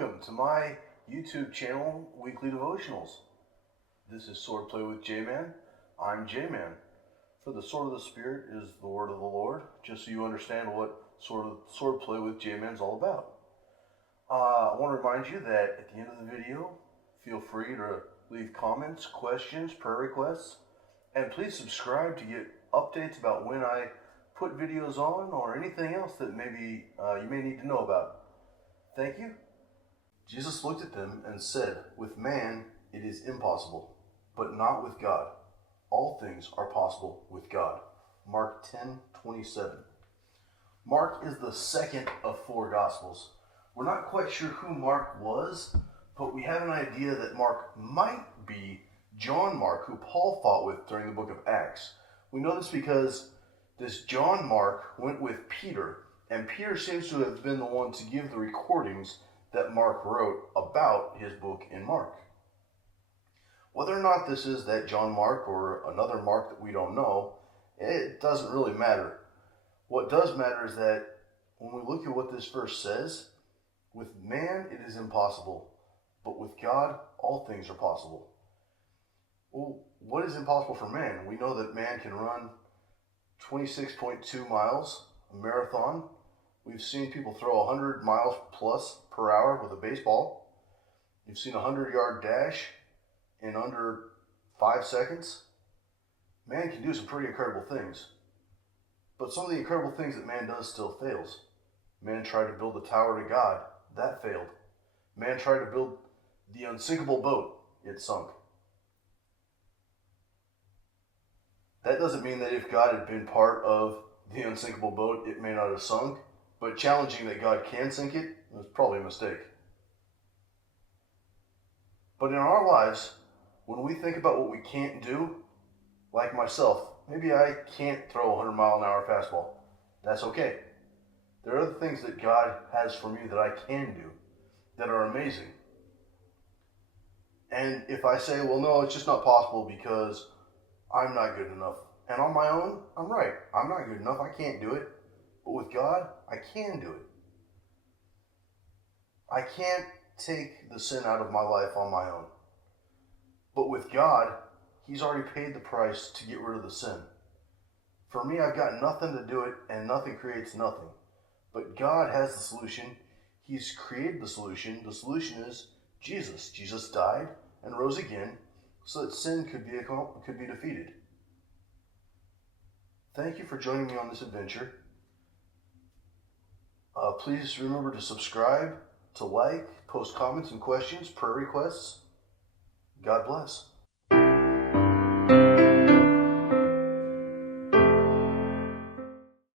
welcome to my YouTube channel, Weekly Devotionals. This is Swordplay with J-Man. I'm J-Man. For the Sword of the Spirit is the word of the Lord, just so you understand what Swordplay with J-Man is all about. I want to remind you that at the end of the video, feel free to leave comments, questions, prayer requests, and please subscribe to get updates about when I put videos on or anything else that maybe you may need to know about. Thank you. Jesus looked at them and said, "With man it is impossible, but not with God. All things are possible with God." Mark 10:27. Mark is the second of four Gospels. We're not quite sure who Mark was, but we have an idea that Mark might be John Mark, who Paul fought with during the book of Acts. We know this because this John Mark went with Peter, and Peter seems to have been the one to give the recordings that Mark wrote about his book in Mark. Whether or not this is that John Mark or another Mark that we don't know, it doesn't really matter. What does matter is that when we look at what this verse says, with man it is impossible, but with God all things are possible. Well, what is impossible for man? We know that man can run 26.2 miles, a marathon. We've seen people throw 100 miles plus per hour with a baseball. You've seen a 100-yard dash in under 5 seconds. Man can do some pretty incredible things. But some of the incredible things that man does still fails. Man tried to build a tower to God. That failed. Man tried to build the unsinkable boat. It sunk. That doesn't mean that if God had been part of the unsinkable boat, it may not have sunk. But challenging that God can sink it was probably a mistake. But in our lives, when we think about what we can't do, like myself, maybe I can't throw a 100-mile-an-hour fastball. That's okay. There are other things that God has for me that I can do that are amazing. And if I say, well, no, it's just not possible because I'm not good enough. And on my own, I'm right. I'm not good enough. I can't do it. But with God, I can do it. I can't take the sin out of my life on my own. But with God, He's already paid the price to get rid of the sin. For me, I've got nothing to do it, and nothing creates nothing. But God has the solution. He's created the solution. The solution is Jesus. Jesus died and rose again so that sin could be defeated. Thank you for joining me on this adventure. Please remember to subscribe, to like, post comments and questions, prayer requests. God bless.